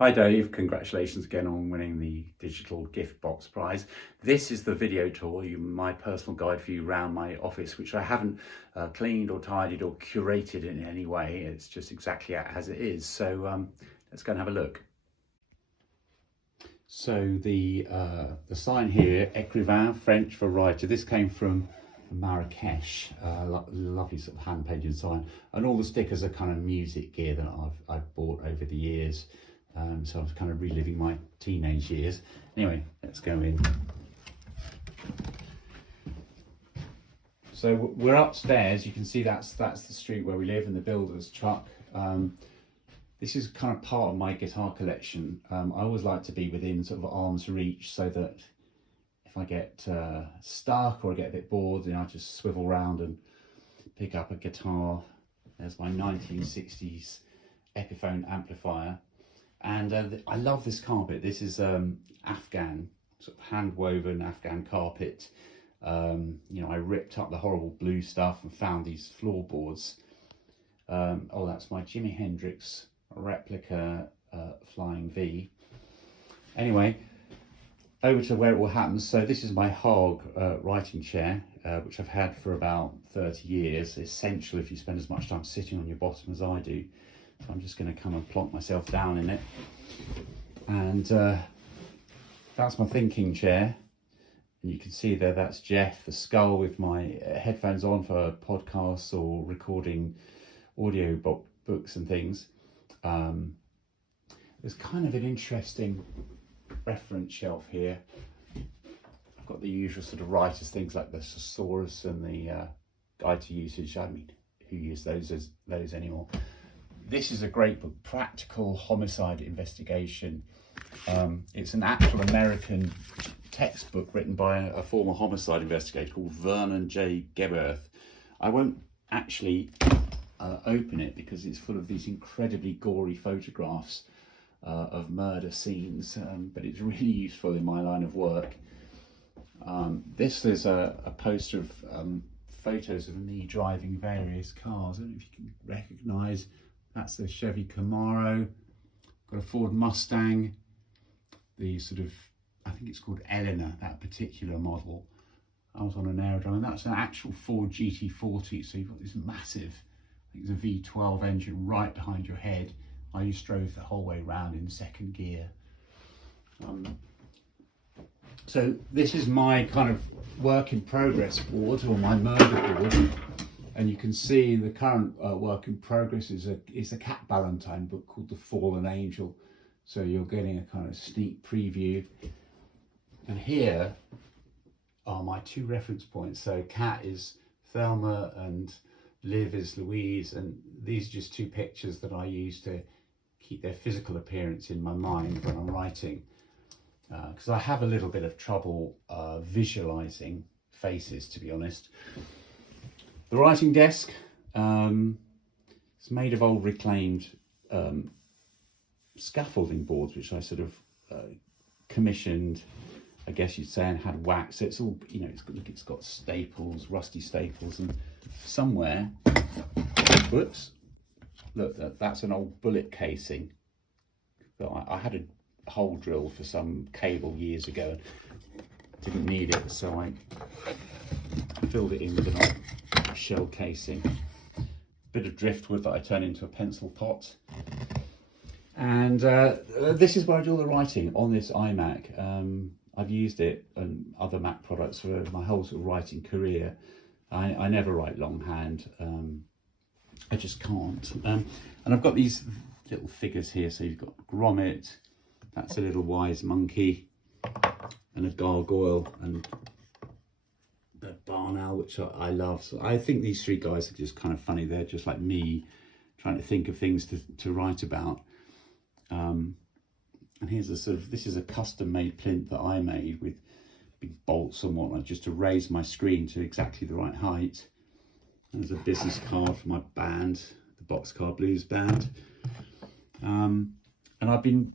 Hi Dave, congratulations again on winning the digital gift box prize. This is the video tour, my personal guide for you around my office, which I haven't cleaned or tidied or curated in any way. It's just exactly as it is. So let's go and have a look. So the sign here, Écrivain, French for writer. This came from Marrakesh, lovely sort of hand painted sign, and all the stickers are kind of music gear that I've bought over the years. So I was kind of reliving my teenage years. Anyway, let's go in. So we're upstairs. You can see that's the street where we live, and the builder's truck. This is kind of part of my guitar collection. I always like to be within sort of arm's reach, so that if I get stuck or I get a bit bored, I just swivel around and pick up a guitar. There's my 1960s Epiphone amplifier. And I love this carpet. This is Afghan, sort of hand-woven Afghan carpet. I ripped up the horrible blue stuff and found these floorboards. Oh, that's my Jimi Hendrix replica Flying V. Anyway, over to where it all happens. So this is my Haag writing chair, which I've had for about 30 years. Essential if you spend as much time sitting on your bottom as I do. So I'm just going to come and plonk myself down in it. And that's my thinking chair. And you can see there, that's Jeff, the skull, with my headphones on for podcasts or recording audio books and things. There's kind of an interesting reference shelf here. I've got the usual sort of writers things like the Thesaurus and the Guide to Usage. I mean, who uses those anymore? This is a great book, Practical Homicide Investigation. It's an actual American textbook written by a former homicide investigator called Vernon J. Geberth. I won't actually open it because it's full of these incredibly gory photographs of murder scenes, but it's really useful in my line of work. This is a poster of photos of me driving various cars. I don't know if you can recognise. That's a Chevy Camaro, got a Ford Mustang, the sort of, I think it's called Eleanor, that particular model. I was on an aerodrome, and that's an actual Ford GT40, so you've got this massive, I think it's a V12 engine right behind your head. I just drove the whole way around in second gear. So this is my kind of work in progress board, or my murder board. And you can see the current work in progress is a Cat Ballantine book called The Fallen Angel. So you're getting a kind of sneak preview. And here are my two reference points. So Cat is Thelma and Liv is Louise. And these are just two pictures that I use to keep their physical appearance in my mind when I'm writing. Because I have a little bit of trouble visualizing faces, to be honest. The writing desk, it's made of old reclaimed scaffolding boards, which I sort of commissioned, I guess you'd say, and had wax. So it's all, it's got staples, rusty staples, and somewhere, whoops, look, that's an old bullet casing. But I had a hole drill for some cable years ago, didn't need it, so I filled it in with an old shell casing, bit of driftwood that I turn into a pencil pot. And this is where I do all the writing on this iMac. I've used it and other Mac products for my whole sort of writing career. I never write longhand. I just can't. And I've got these little figures here. So you've got Gromit, that's a little wise monkey, and a gargoyle, and a barn owl, which I love. So I think these three guys are just kind of funny. They're just like me, trying to think of things to write about. And here's a sort of, this is a custom made plinth that I made with big bolts and whatnot, just to raise my screen to exactly the right height. And there's a business card for my band, the Boxcar Blues Band. And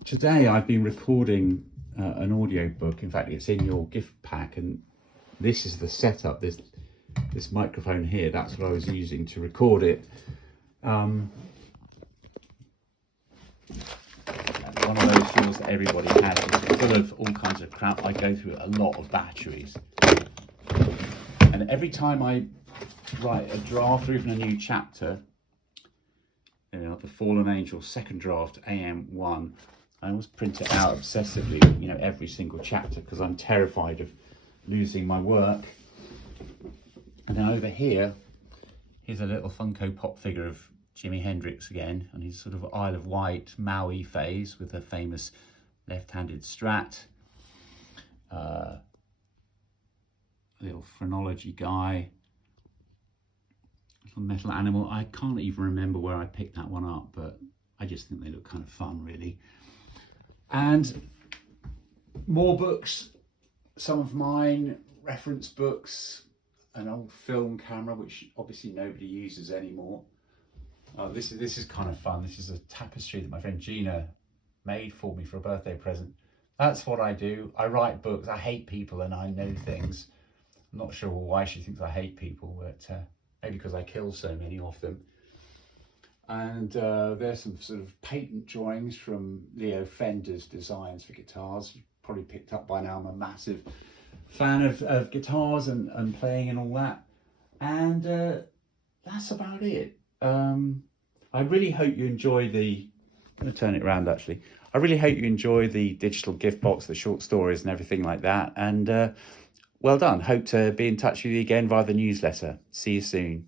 today I've been recording an audio book. In fact, it's in your gift pack, and this is the setup. This microphone here, that's what I was using to record it. One of files that everybody has is full of all kinds of crap. I go through a lot of batteries. And every time I write a draft or even a new chapter, you know, the Fallen Angel second draft AM1, I always print it out obsessively, you know, every single chapter, because I'm terrified of losing my work. And then over here, here's a little Funko Pop figure of Jimi Hendrix again, and his sort of Isle of Wight Maui phase with the famous left-handed Strat. Little phrenology guy, little metal animal. I can't even remember where I picked that one up, but I just think they look kind of fun, really. And more books, some of mine, reference books, an old film camera, which obviously nobody uses anymore. This is kind of fun. This is a tapestry that my friend Gina made for me for a birthday present. That's what I do. I write books. I hate people and I know things. I'm not sure why she thinks I hate people, but maybe because I kill so many of them. And there's some sort of patent drawings from Leo Fender's designs for guitars. You've probably picked up by now I'm a massive fan of guitars and playing and all that. And that's about it. I really hope you enjoy I'm going to turn it around actually. I really hope you enjoy the digital gift box, the short stories and everything like that. And well done. Hope to be in touch with you again via the newsletter. See you soon.